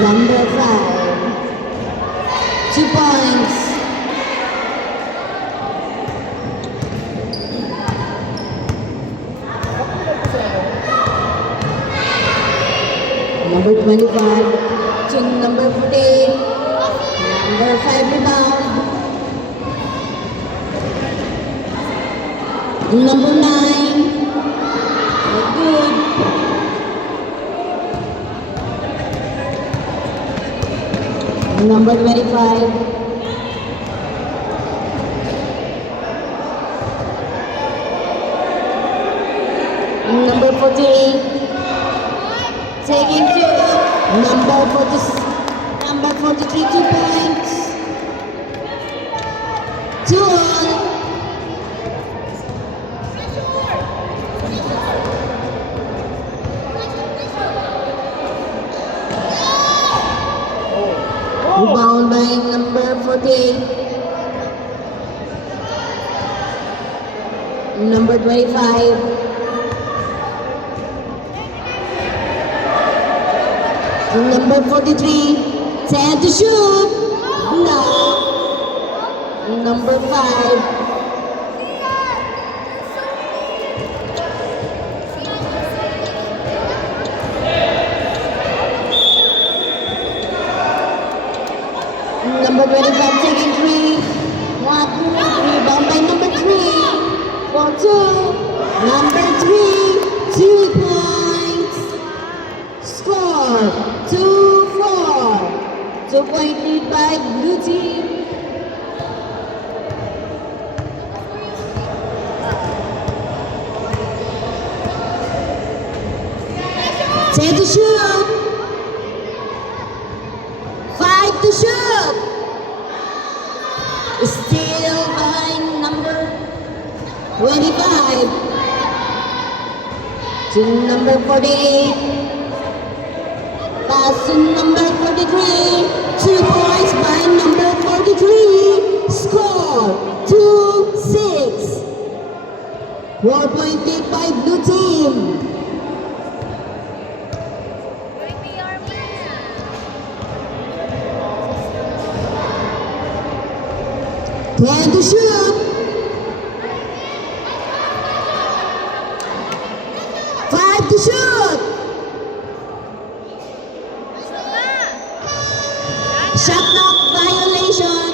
Number 5. 2 points. Number 25 to number 14. Number 5 rebound. Number 9. Good. Number 25. Number 14. Taking 2. Number 43, 2 points. 2 all. Rebound by number 14. Number 25. Number 43. 10 to shoot. No. Number 5. Number 25 taking 3. Not good. Rebound by number 3. For 2. Number 3. 2 points. Score 2-4. 2-point lead by blue team. Ten to shoot. 5 to shoot. Still by number 25 to number 48. Pass to number 43. 2 points by number 43. Score 2-6. 4-point lead by blue team. Plan to shoot. 5 to shoot. Shot clock violation.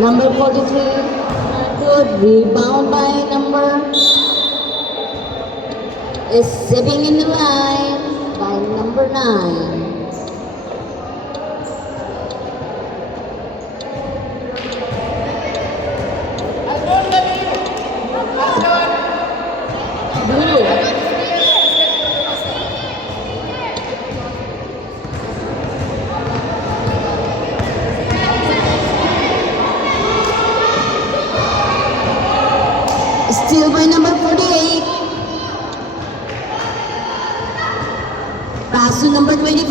Number 43, good. Rebound by number is sitting in the line by number 9. Blue. Still by number 48. Pass to number 25.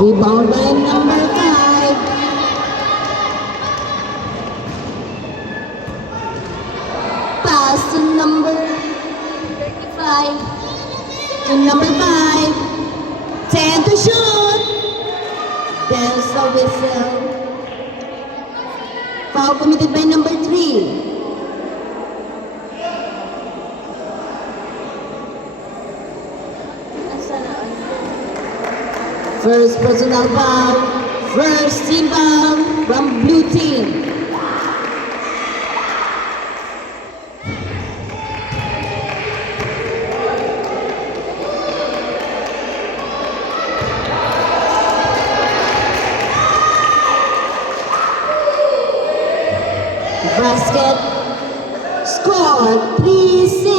Rebound by number 5. Pass to number 35. To number 5. 10 to shoot. There's the whistle. Foul committed by number 3. First personal foul. First team foul from blue team. Basket. Score 3-6.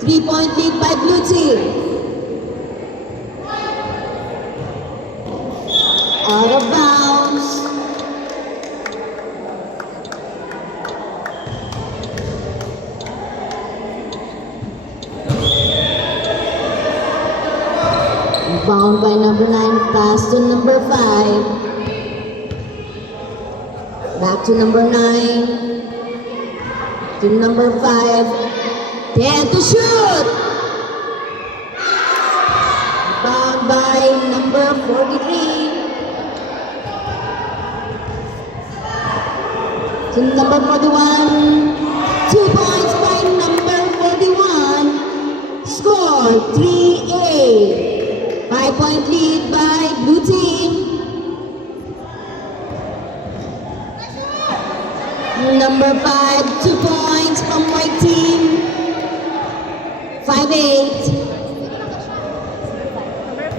3-point lead by blue team. Out of bounds. Rebound by number 9. Pass to number 5. Back to number 9. To number 5. 10 to shoot. Rebound by number 43. To number 41. 2 points by number 41. Score 3-8. 5-point lead by blue team. Number 5, 2 points from white team. 5-8. Number 5.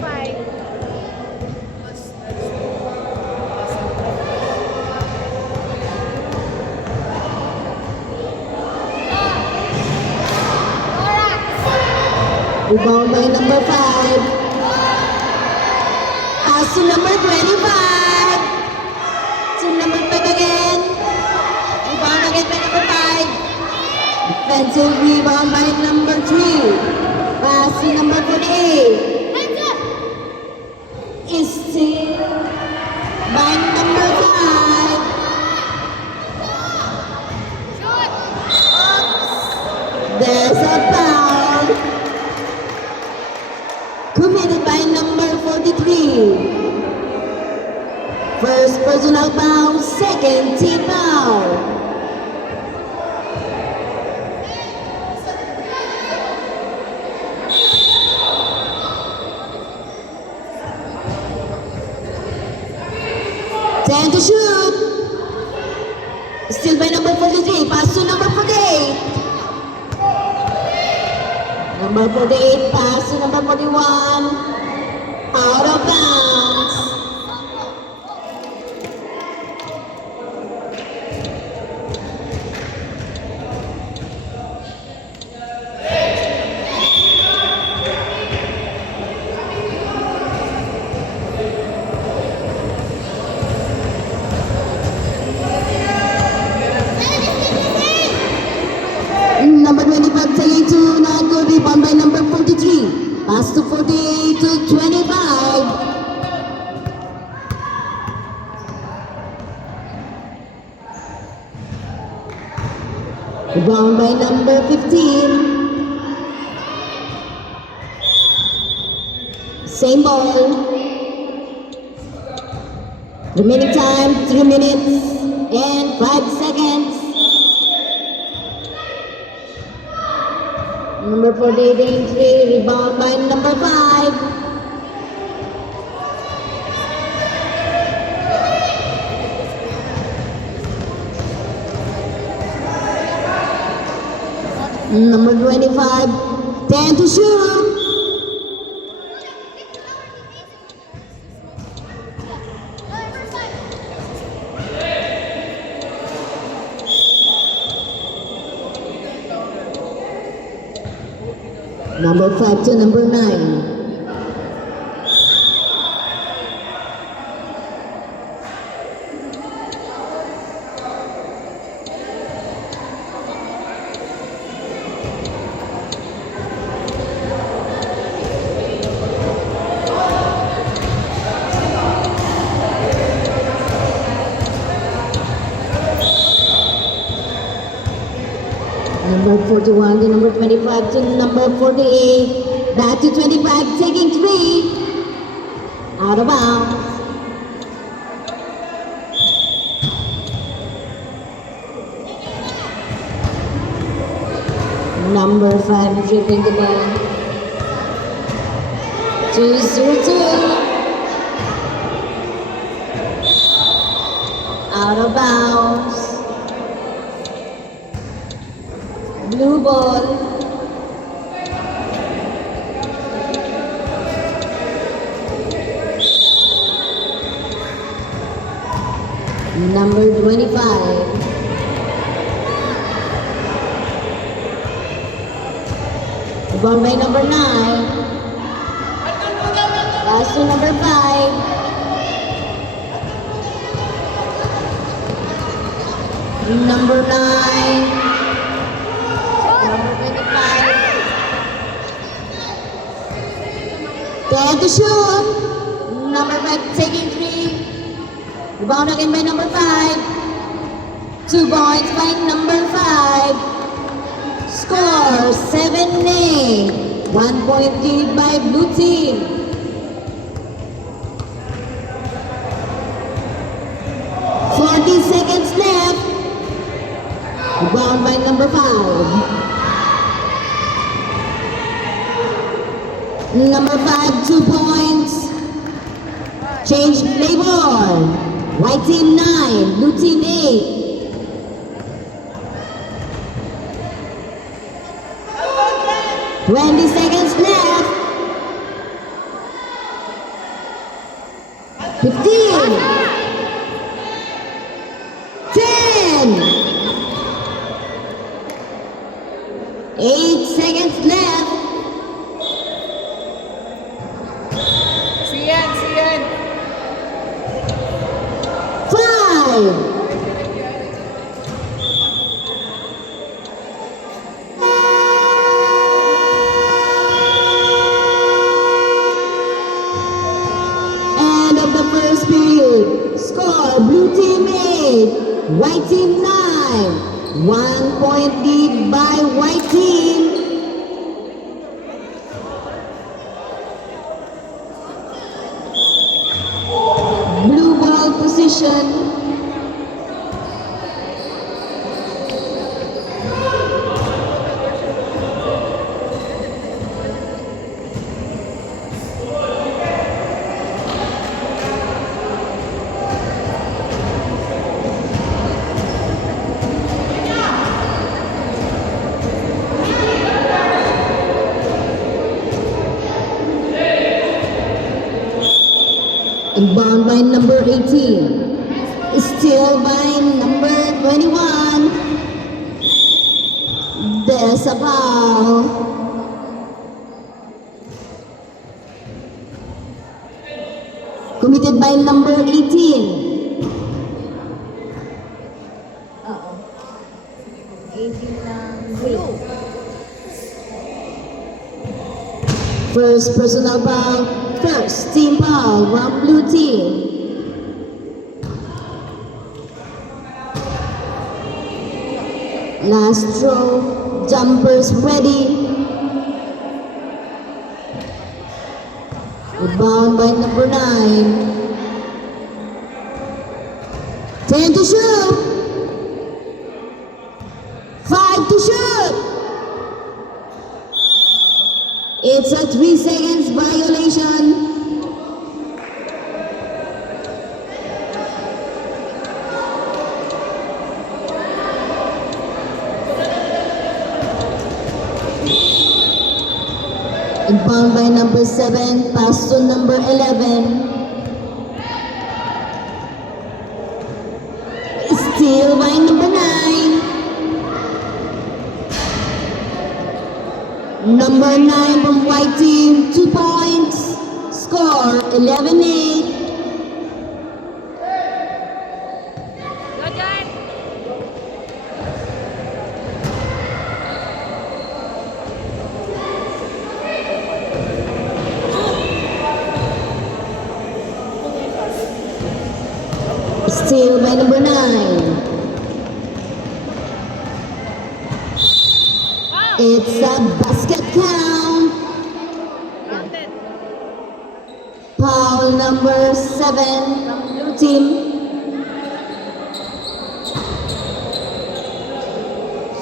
Rebound by number 5. Pass to number 25. To number 5 again. Rebound again by number 5. Defensive rebound by number 3. Pass to number 48. Is still by number 5. There's a foul. Committed by number 43. First personal foul, second team foul. Ten to shoot. Still by number 43. Pass to number 48. Number 48, pass to number 41. Out of bounds. Number 25, taking to not good rebound by number 43. Pass to 48 to 25. Rebound by number 15. Same ball. Remaining time 3 minutes and 5 seconds. Number 48 entry, rebound by number 5. Number 25, 10 to shoot. Number 5 to number 9. Number 41 to number 25 to number 48. Back to 25, taking 3. Out of bounds. Number 5 dribbling the ball. 2-0-2. Out of bounds. Blue ball. Number 25. Ball by number 9. Pass to number 5. Number 9. Number 25. 10 to shoot. Number 5 taking 3. Rebound again by number 5. 2 points by number 5. Score 7-8. 1 point lead by blue team. 40 seconds left. Rebound by number 5. Number 5, 2 points. Change play ball. White team 9, blue team 8. 20 seconds left. 15. 10. 8 seconds left. Sian. 5. End of the first period. Score blue team 8, white team 9. 1 point lead by white team. Blue ball position. And bound by number 18. Still by number 21. There's a foul. Committed by number 18. Oo. 18 ng blue. First personal foul. First team foul from blue team. Last throw. Jumpers ready. Rebound by number 9. 10 to shoot. 5 to shoot. It's a 3 seconds violation. Inbound by number 7, pass to number 11. Steal by number 9. Number 9 from white team, 2 points. Score 11-8. Go, Jan! Steal by number 9. It's a basket count. Counted. Foul number 7 from blue team.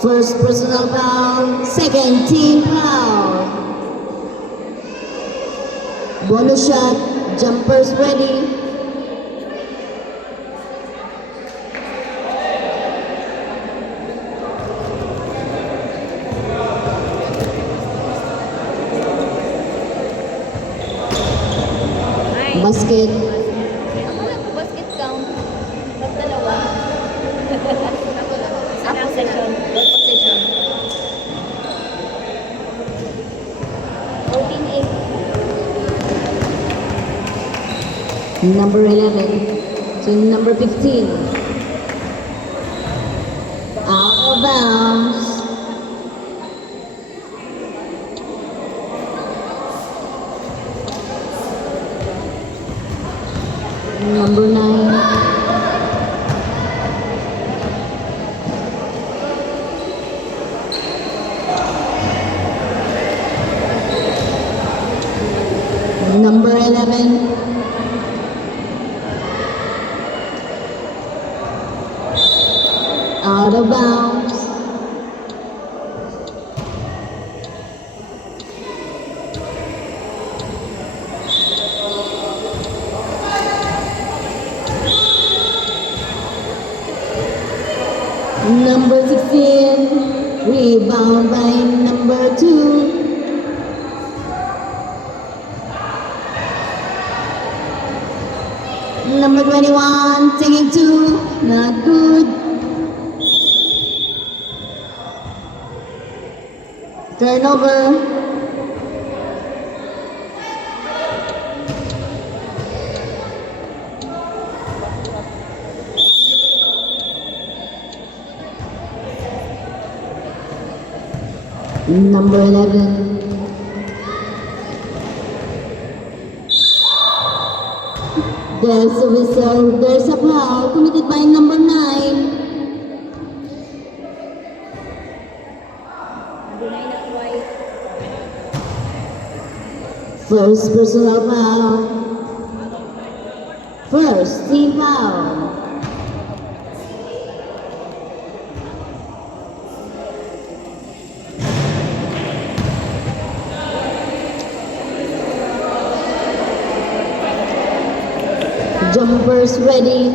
First personal foul, second team foul. Bonus shot, jumpers ready. Nice. Basket. Akala ko basket count. Ba't dalawa? Isa lang possession. Ball possession. 14-8. Number 11 to number 15. Out of bounds. number 9. Number 11. Out of bounds. Number 16, rebound by number 2. Number 21, taking 2, not good. Turnover. Number 11. There's a whistle, there's a foul committed by number 9. Number 9 at white. First personal foul. First team foul. Jumpers ready.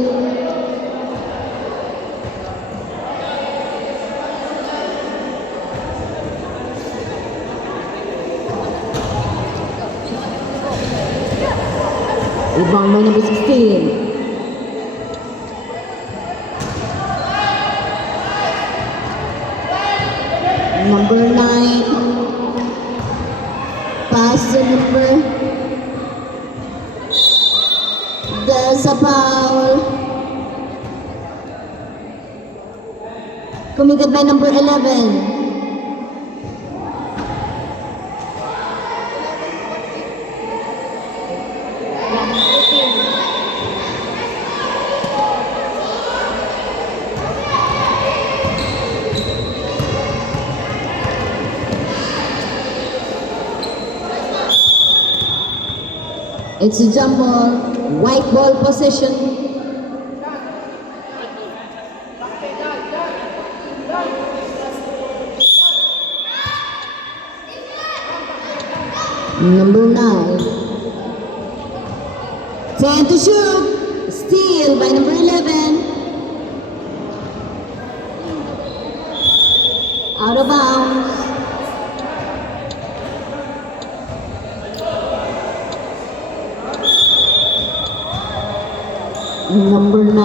Rebound by number 16. Number 9. Pass to number. There's a foul committed by number 11. It's a jump ball, white ball possession. Number 9. 10 to shoot. Steal by number 11. Out of bounds. Number 9.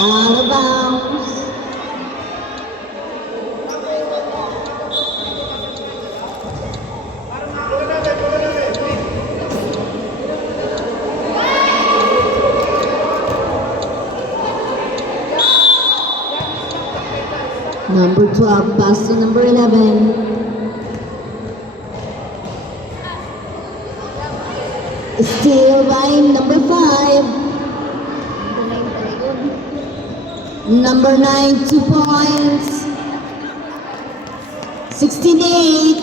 Out of bounds. Number 12, pass to number 11. Steal by number 5. Number 9, 2 points. 16-8.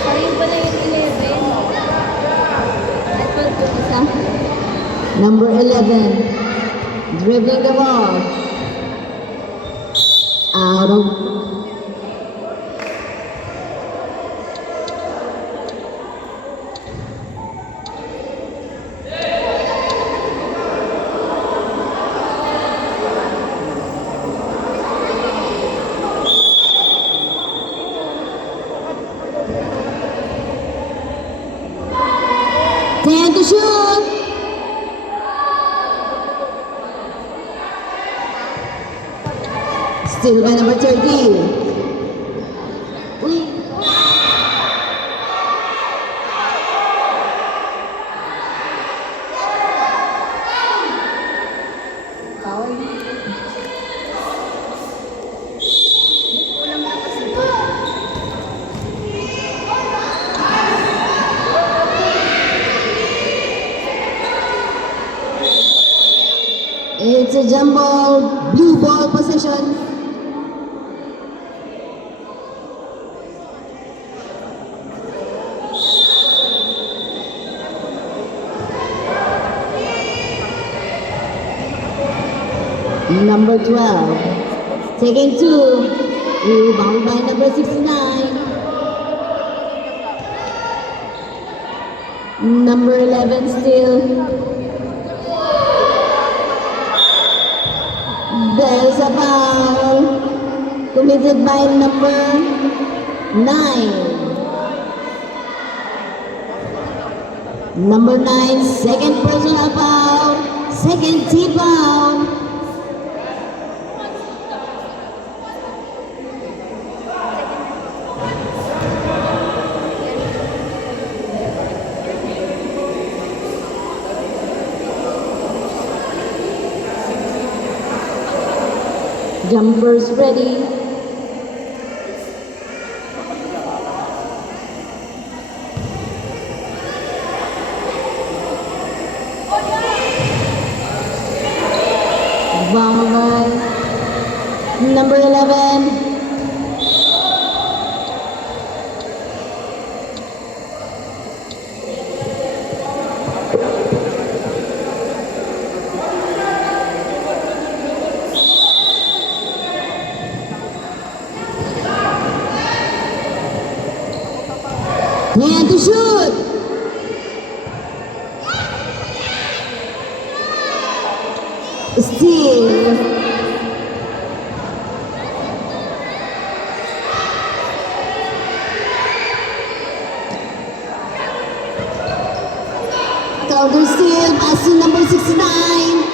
Sayang pala yung 11. At 12 yung isa. Number 11, dribbling the ball. Out of. Ten to shoot. Still by number 30. Uy. It's a jump ball, blue ball possession. Number 12, taking 2, rebound by number 69. Number 11 still. There's a foul committed by number 9. Number 9, second personal foul, second team foul. Jumpers ready. Foul by number 11. And to shoot. Steal. Counter steal, pass to number 69.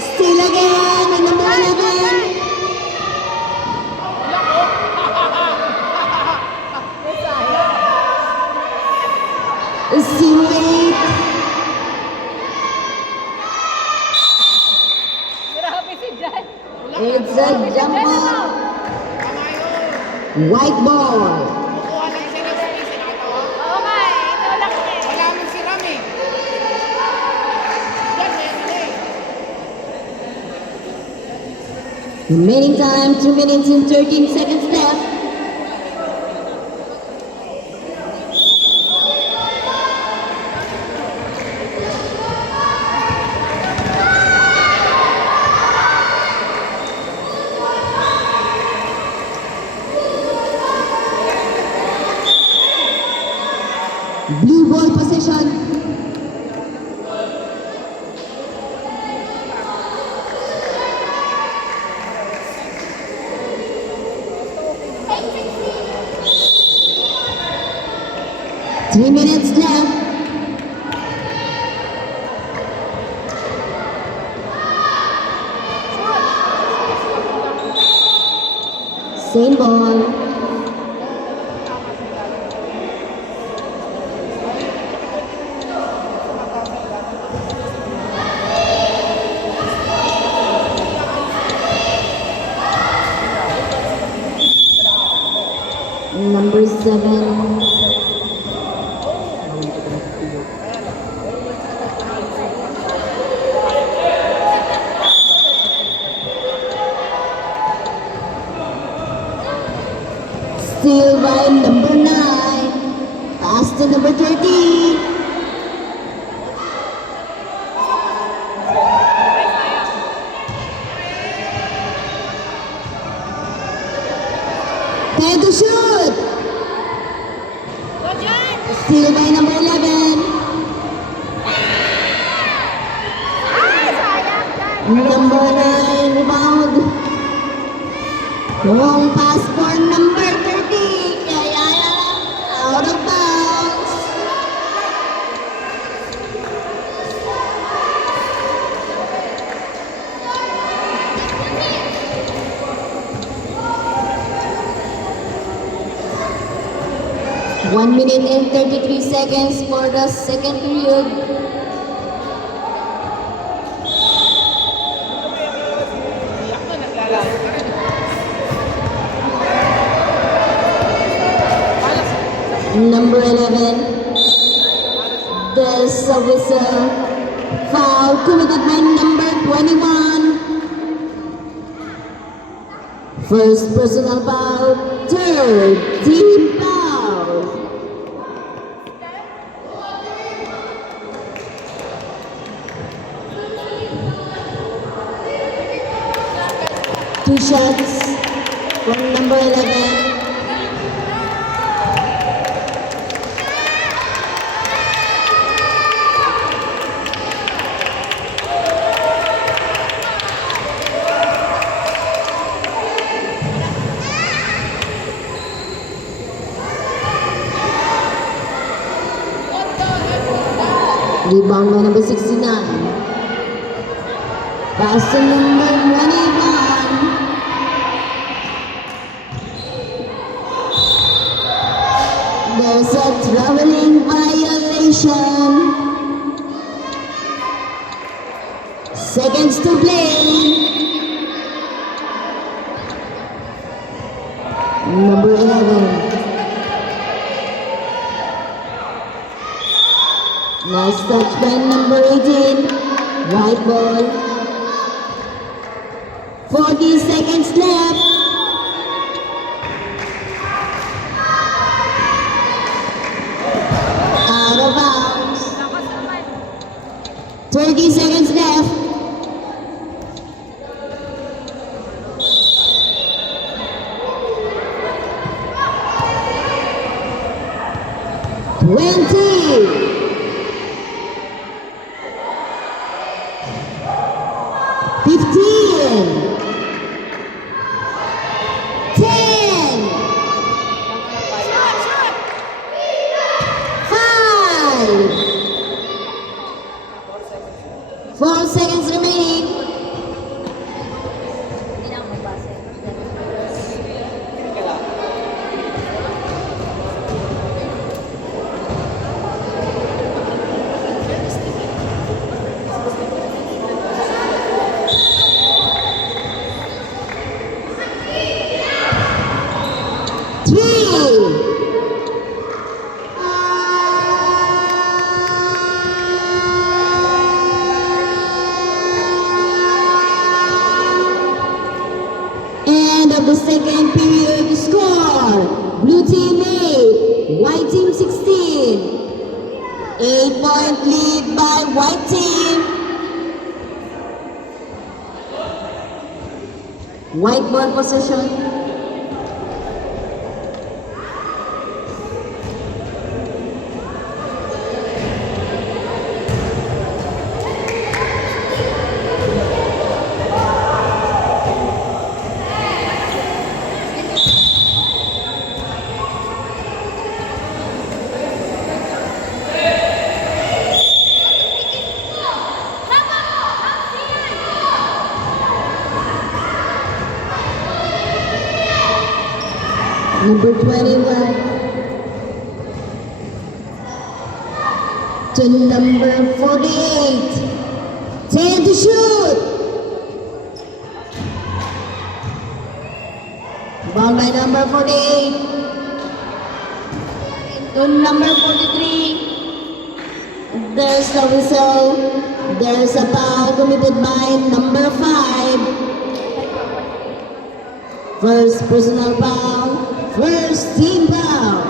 Steal again with number 11. Steal late. Grabe si Jan. It's a jump ball. White ball. Kukuha lang siya ng space, nakatawa. Oo nga eh. Tulak niya eh. Wala man si Ram eh. Yan, meron eh. Remaining time 2 minutes and 13 seconds left. Blue ball possession. Three minutes left. Same ball. Number 7. Steal by number 9. Pass to number 13. Time to shoot. Go Jan! Steal by number 11. Ay, sayang Jan! Number 9 rebound. Wrong pass for number 30. Kaya out of bounds. One minute and 33 seconds for the second period. Iyak na, naglalaro. Number 11. There's a whistle. Foul committed by number 12. 21. First personal foul, third team foul. Two shots from number 11. Rebound by number 69. Pass to number 21. There's a traveling violation. Seconds to play. Number 11. Nice touch by number 18. White ball. 40 seconds left. Out of bounds. 30 seconds left. Twenty. 15, 10, 5, 4 seconds remaining. Hindi na ako magbasa. End of the second period. Score: blue team 8, white team 16. 8-point lead by white team. White ball possession. Number 21 to number 48. 10 to shoot. Ball by number 48 to number 43. There's the whistle. There's a foul committed by number 5. First personal foul. First team foul.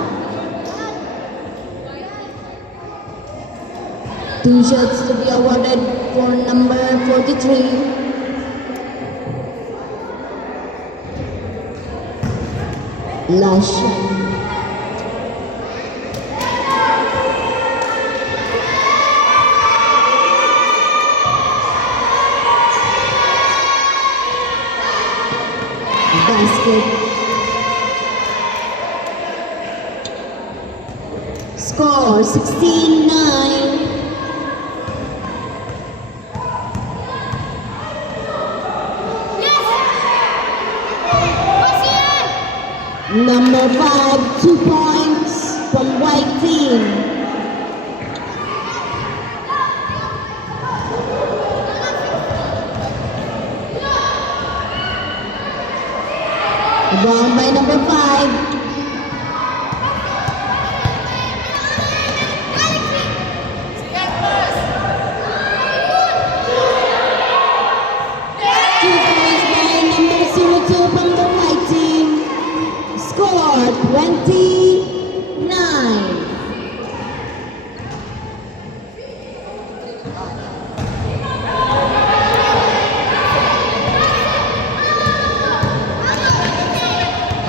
2 shots to be awarded for number 43. Last shot. Basket. Score 16-9. Number 5, 2 points from white team. Down by number 5.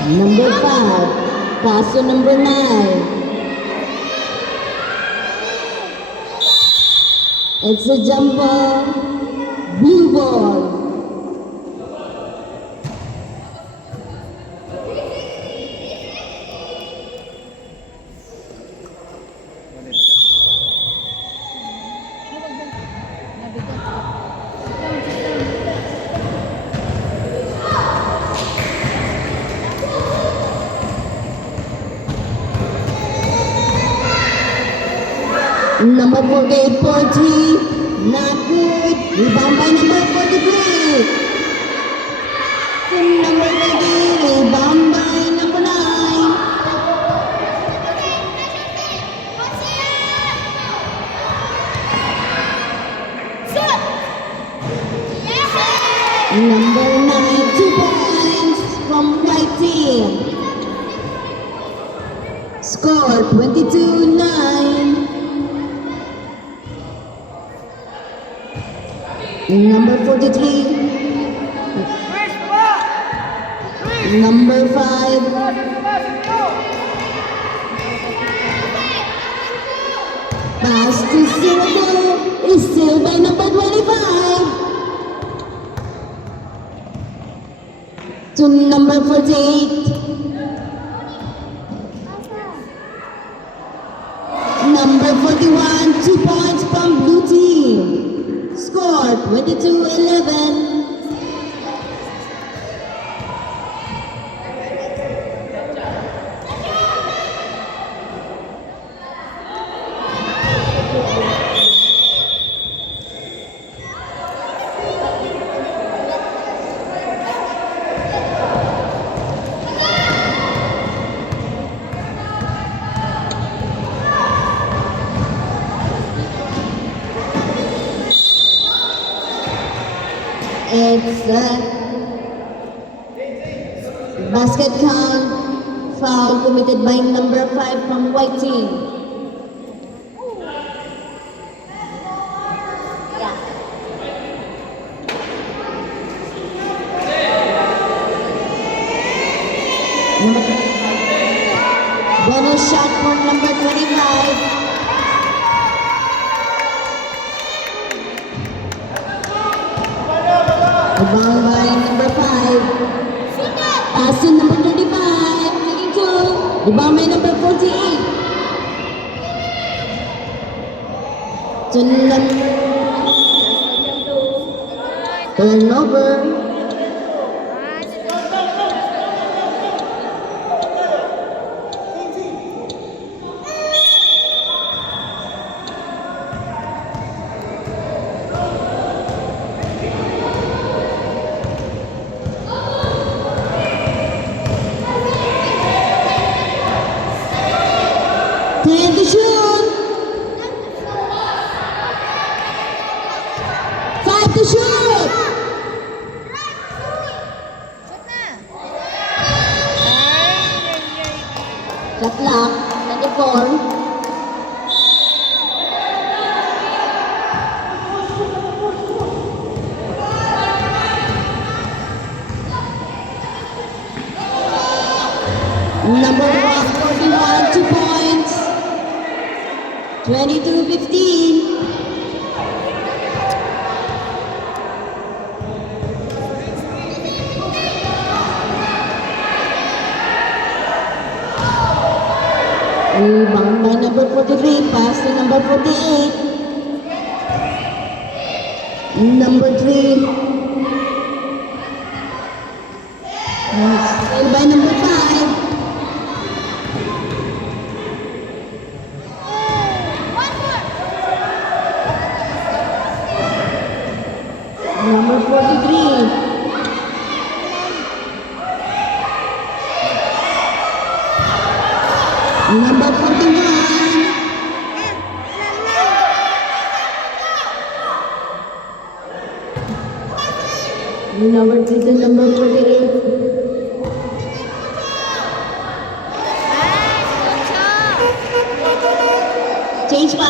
Number 5. Pass to number 9. It's a jumper. Blue ball. Number 48, 43. Not good. Rebound by number 43. To number 30. Rebound by number 9. Number 9, 2 points from white team. Score 22-9. Number 43. Number 5. Pass to Singapore is still by number 25. To number 48. Number 41, 2 points from blue team. Score 22-11. It's a basket count. Foul committed by number 5 from white team. Bonus shot from number 25. Rebound by number 5. Pass to number 35. Taking 2. Rebound by number 48. To number turnover. Time to shoot! Time to shoot! Shot clock, 24. Number 41, 2 points. 22-15. Rebound by number 43, pass to number 48. Number 3. Still by number 5. Number 43. Number 41. Number 3 to number 48. Change 5.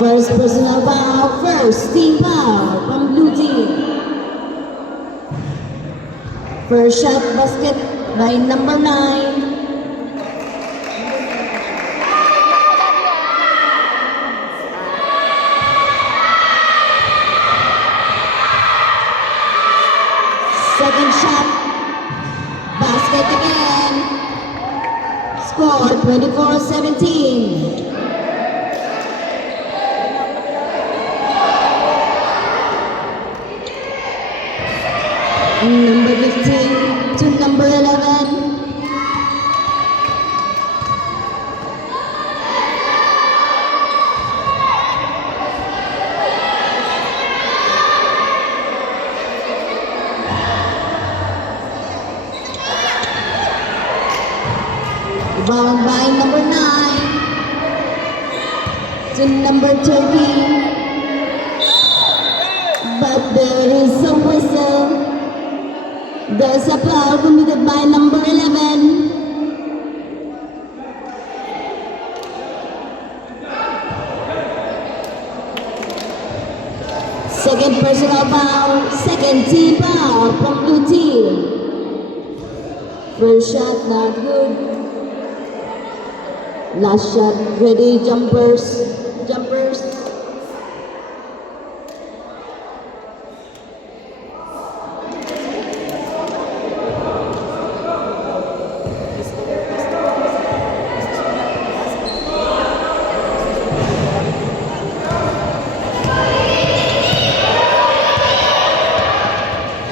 First personal foul, first team foul from blue team. First shot basket by number 9. Second shot, basket again. Score 24-17. Number 15 to number 11. Rebound by number 9 to number 13. But there is a whistle. There's a foul committed by number 11. Second personal foul, second team foul from blue team. First shot not good. Last shot ready, jumpers.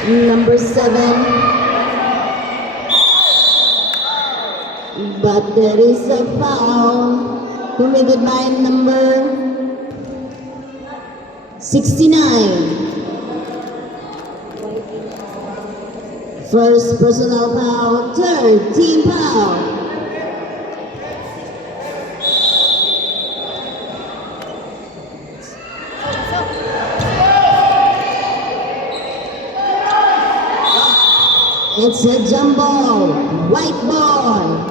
Number 7. But there is a foul committed by number 69. First personal foul, third team foul. It's a jump ball, white ball.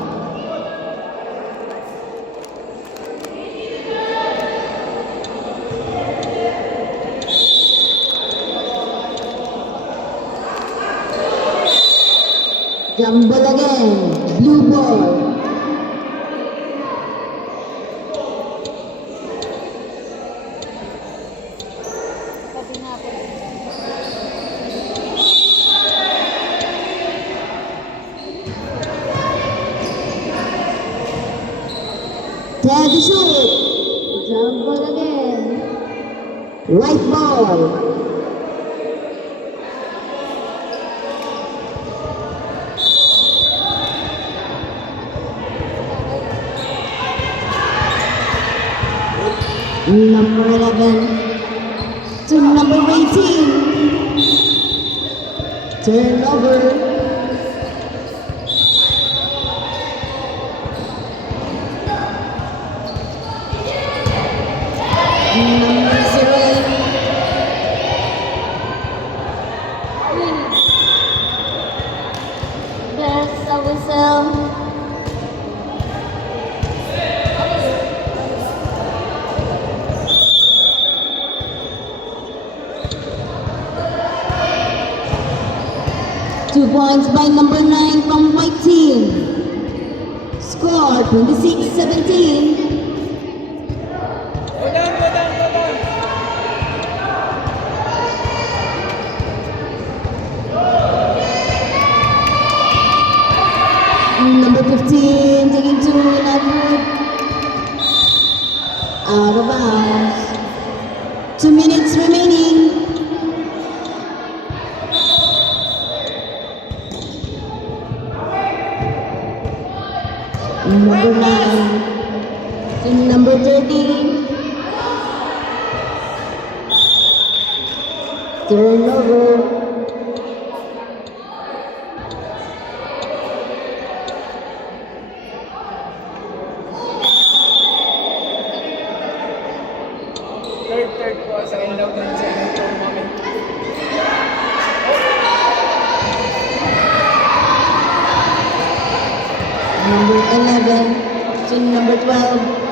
Jump ball again, blue ball. Tag the shoot. Jump ball again. White ball. Number 11 to number 18. Turnover. Number 0. There's a whistle. 2 points by number 9 from white team. Score 26-17. Go down. Number 15 taking 2, not good. Out of bounds. 2 minutes remaining. Number 9 to number 13. Turnover. Third po. Sa kanya daw din sa inyo po mami. Number 11 to number 12.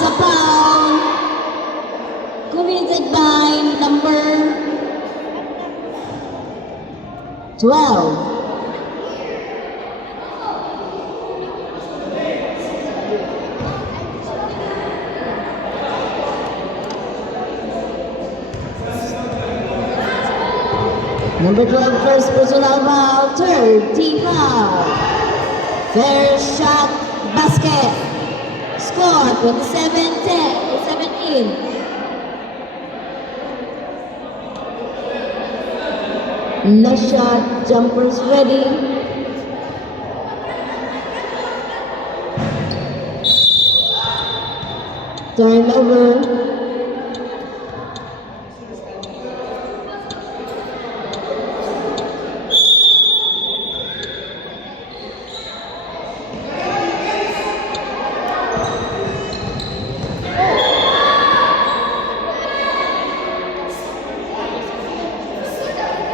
That's a foul committed by number 12. Number 12, first personal foul, third team foul. Fair shot, basket. Score 27-10, 17. Left shot, jumpers ready. Turnover.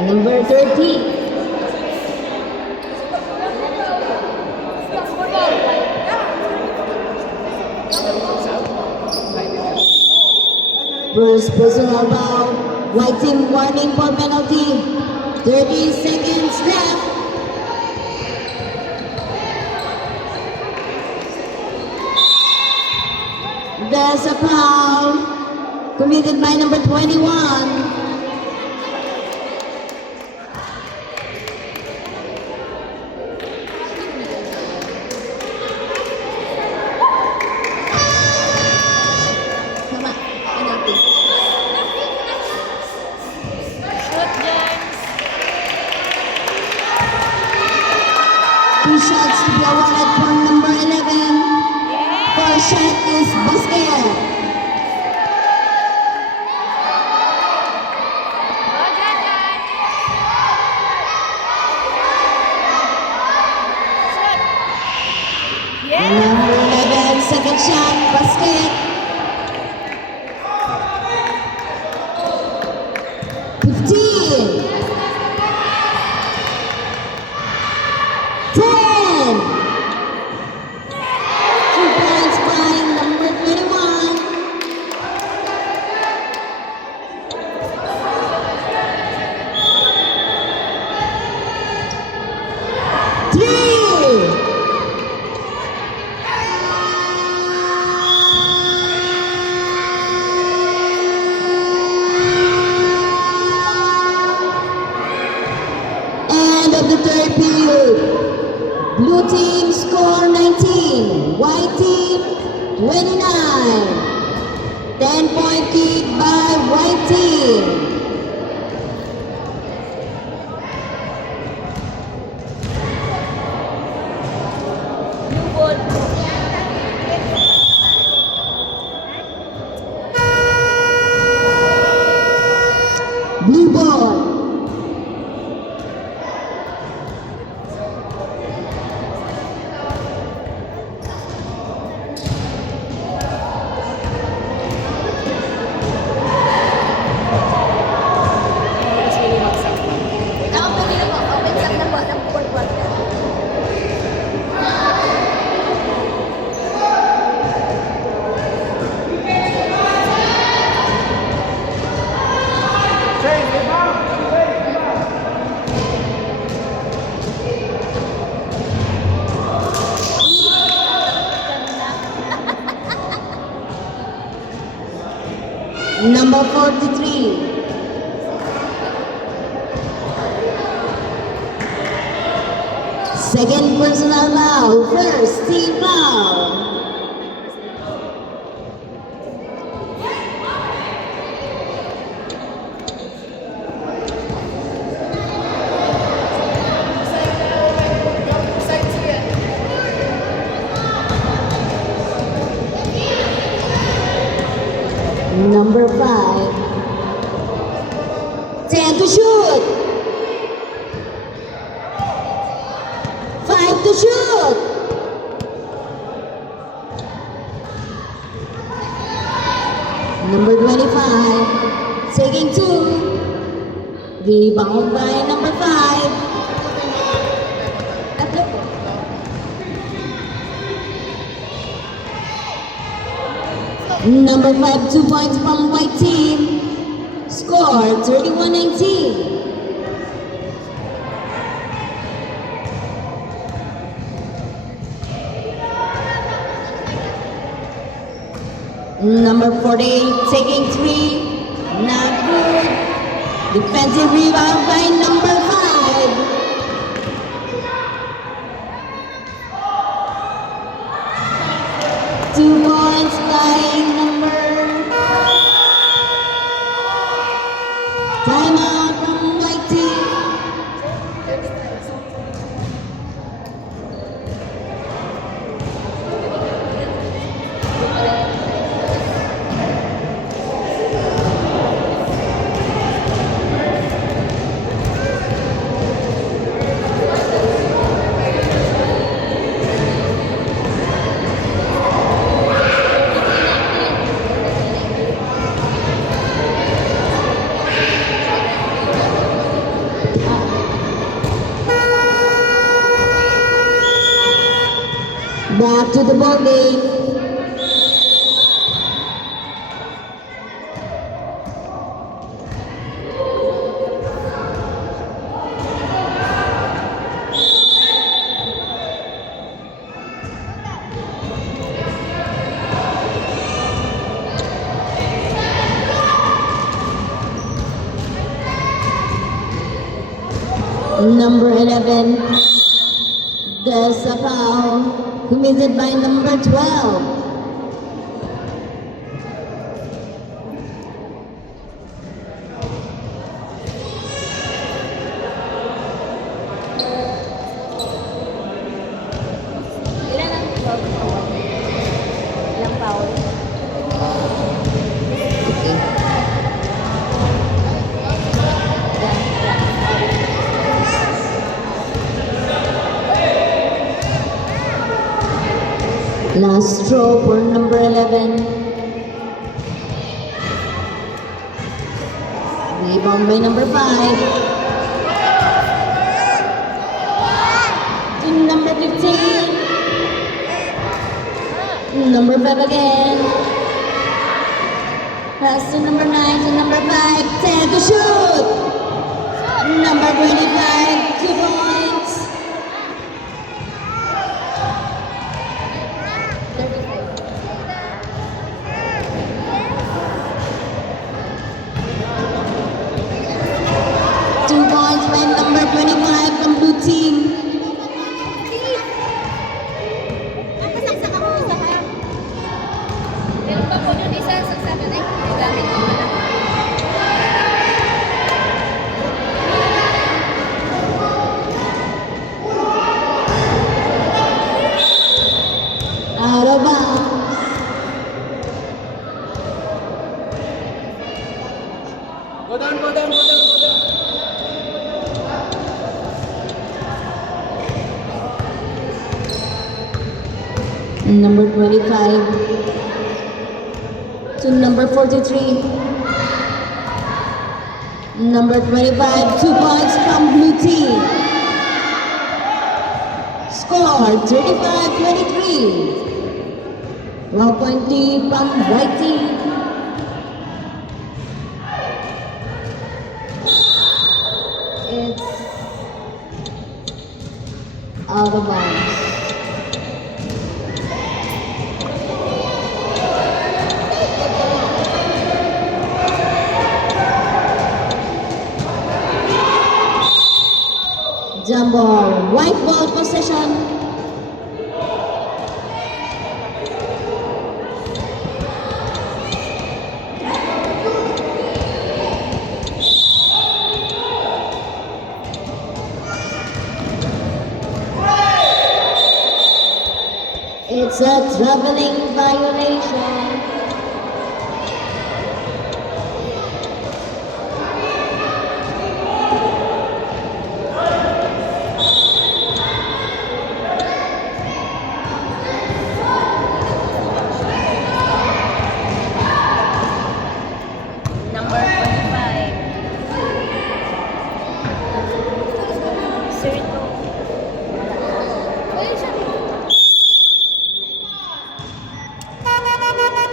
Number 13. First personal foul. White team warning for penalty. 30 seconds left. There's a foul committed by number 21. Two shots to be awarded for number 11. First shot is basket. Number 11, second shot, basket. 15. 10. 2 points by number 21. Three. End of the third period. Blue team score 19, white team 29. 10-point lead by white team. Blue ball. Number 43. Second personal foul, first team foul. Number 5. 10 to shoot. 5 to shoot. Number 25. Taking 2. Rebound by number 5. Number 5, 2 points from white team. Score 31-19. Number 48, taking 3. Not good. Defensive rebound by number 5. Two points by number. Timeout from white team. Back to the ball game. Number 11, there's a foul committed by number 12. Ilan ang foul? Ilang foul? Last throw for number 11. Rebound by number 5. To number 15. Number 5 again. Pass to number 9 to number 5. 10 to shoot. Number 25, 2 points. By number 25 from blue team. Ang kasaksak ako isa ka. Meron pa po yung isa saksakan eh. Gamit ko na lang. Out of bounds. Go down, go down, go down, go down. Number 25 to number 43. Number 25, 2 points from blue team. Score 35-23. 1-point lead from white team. It's out of bounds. Jump ball, white ball possession. It's a traveling violation. Number 25. Sirito. Wala. Wala siya.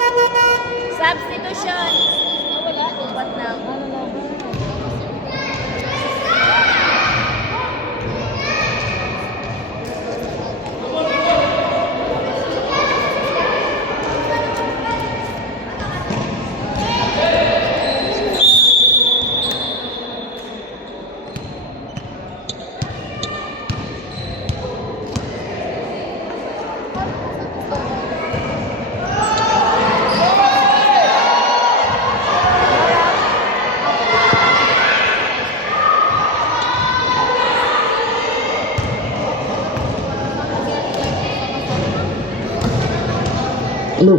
Hello.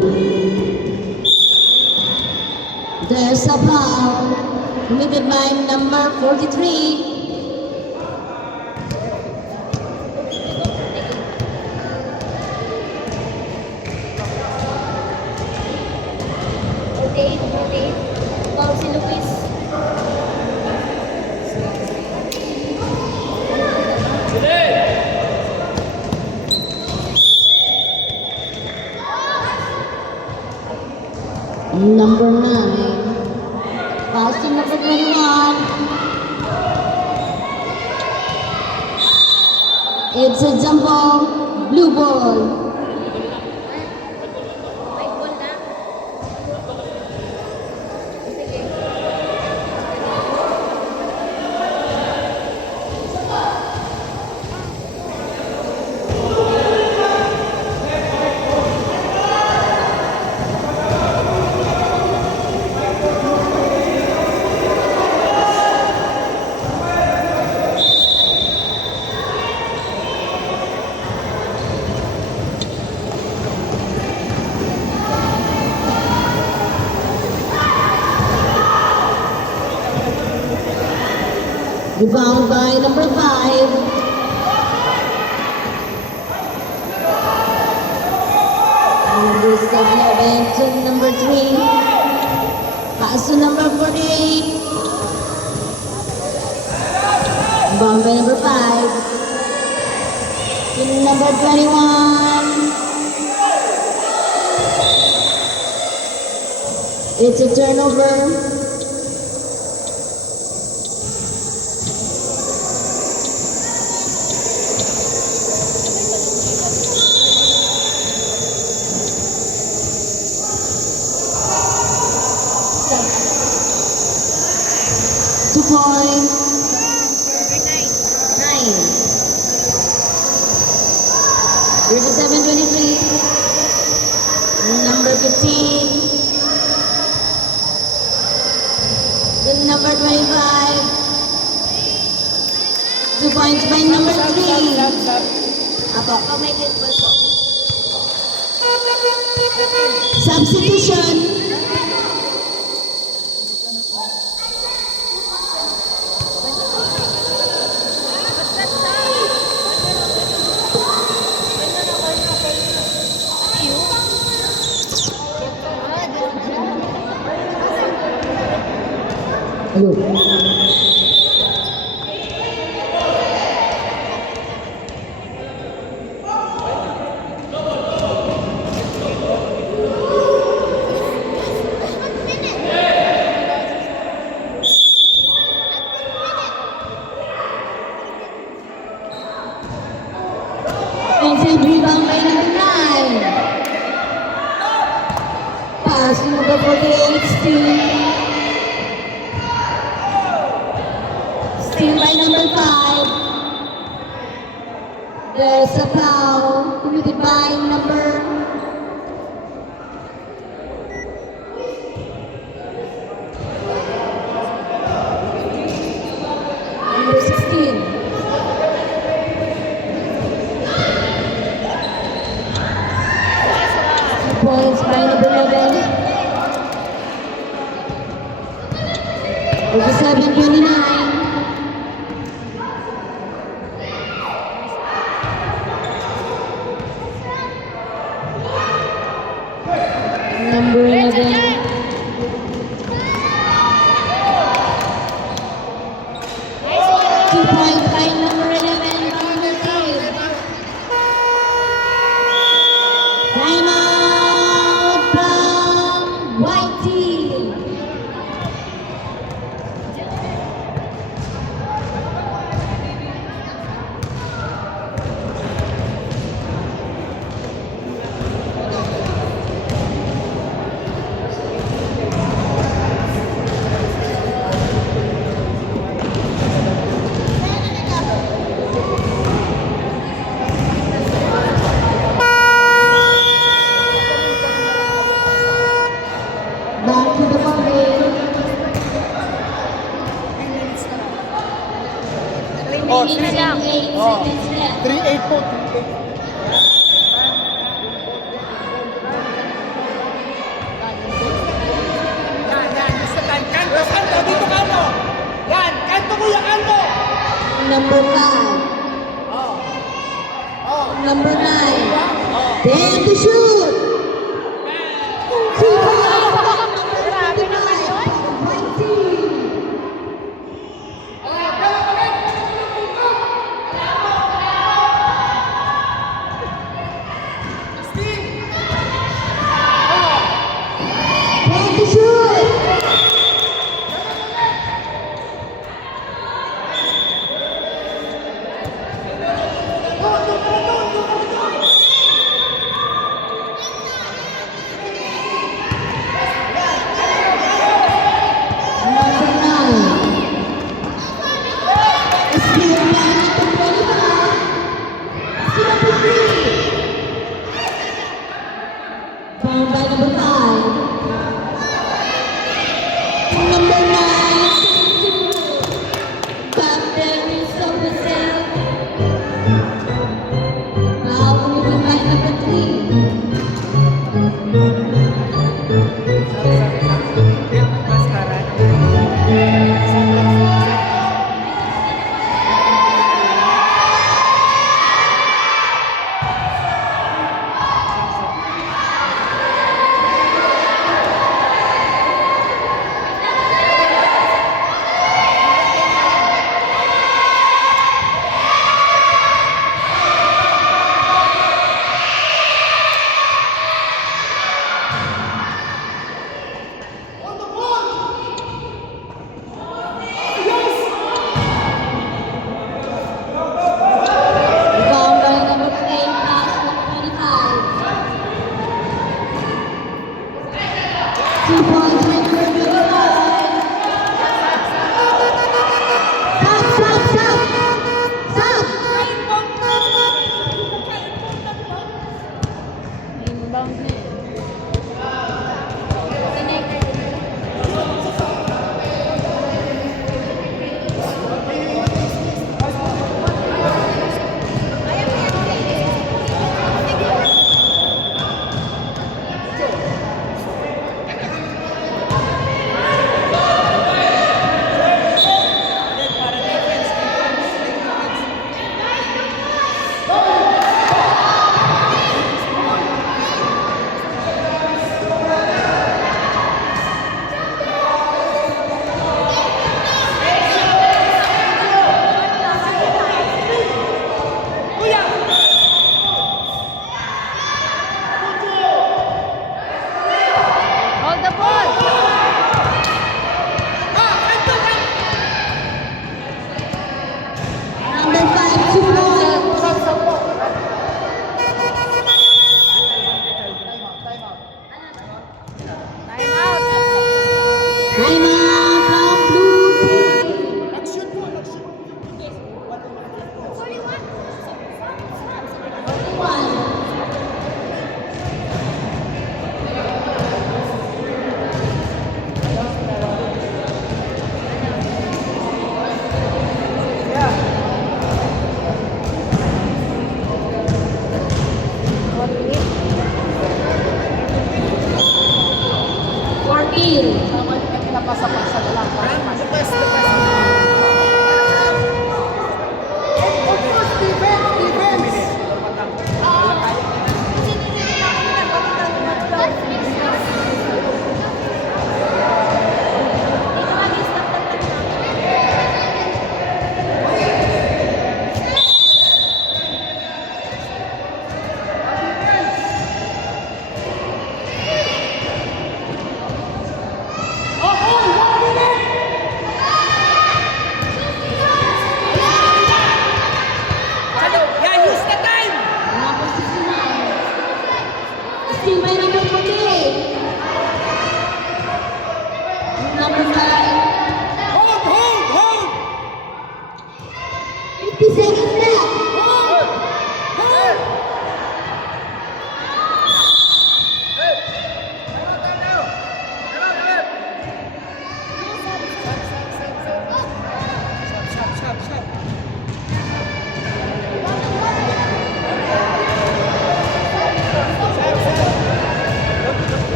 There's a foul committed by number 43. Rotate. Foul si Luis. Number 9. Pass to number 21. It's a jump ball, blue ball. May ball na. Sige. Rebound by number 5. Number 7 to number 3. Pass to number 48. Rebound by number 5. To number 21. It's a turnover. Two points. Number 9. 9. 37-23. Number 15. Then number 25. 2 points by number 3. Apo. Oh, may good ball po. Substitution. Hello. Offensive rebound by number 9. Pass to number 48, Steal by number 5. There's a foul committed by number 16. 2 points by number 11. 37-29. Number 11. Two points by number 11. Number 3. Timeout from white team. Back to the ball. Oh, Remaining na lang. 8 Oh. seconds left. 3-8 po. 3-8. number 5. Number 9. Then to shoot. 2 points by number 29. White team. Then to shoot. Number 9. Steal by number 25. Steal for 3. Found by number 5. Number 9. Captain Somerset. Now moving by number 3. Found by number 8 plus 25. 2 points by number 25. Stop, stop, stop. Stop. Inbound na eh.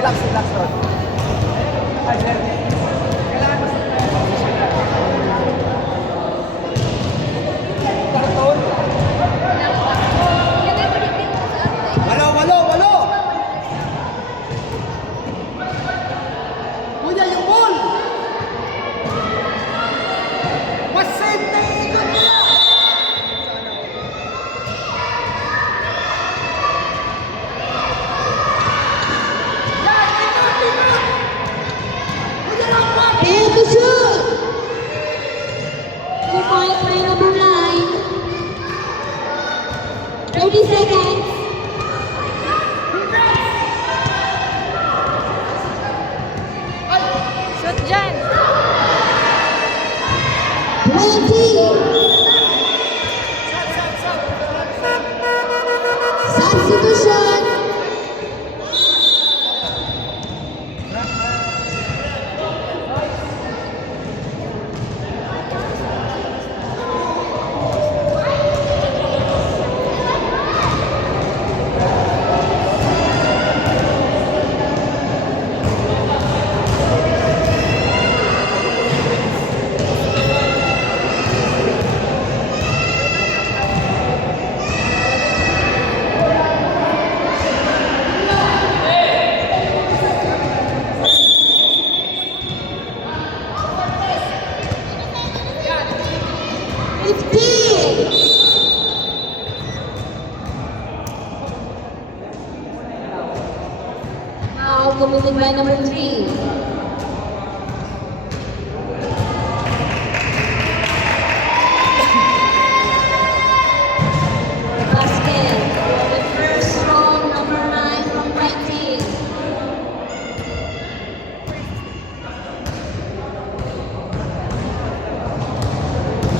Relax, relax, Ron. Ay, sir. Kailangan mo sa position na. Karton. Walo, walo, walo! Kuya, yung ball! Mas save na ikot nila! Yan, ikot, ikot! Kuya, lakwan! And to shoot! 2-point by number 9. 30 seconds. Shoot dyan! 20. Substitution. Now committed by number 3. Basket for the first round, number 9 from right team.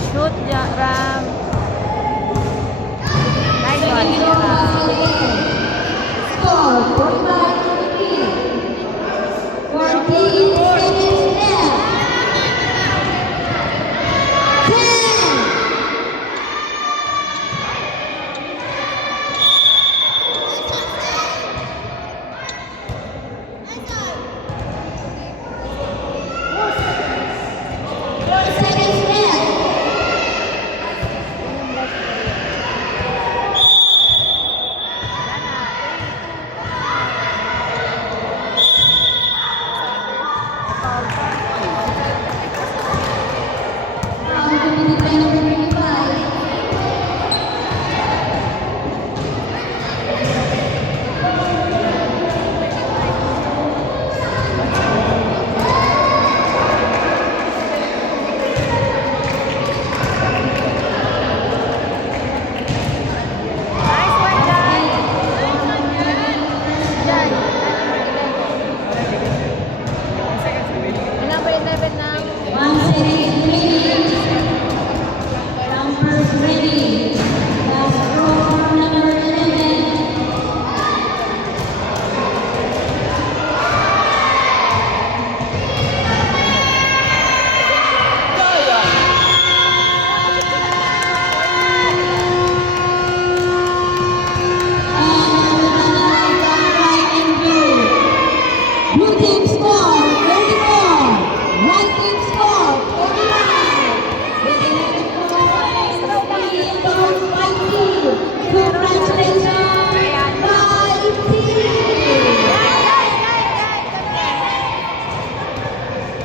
Shoot dyan, Ram. Nice one, Second Ram. round again. Score 45-23. 14 seconds left. 10. Seconds left. Now committed by number 25. Nice one, Jan. Jan. Number 11 na. 1 second remaining. Numbers ready. Last row number 11. And with the line from right and blue. Blue team score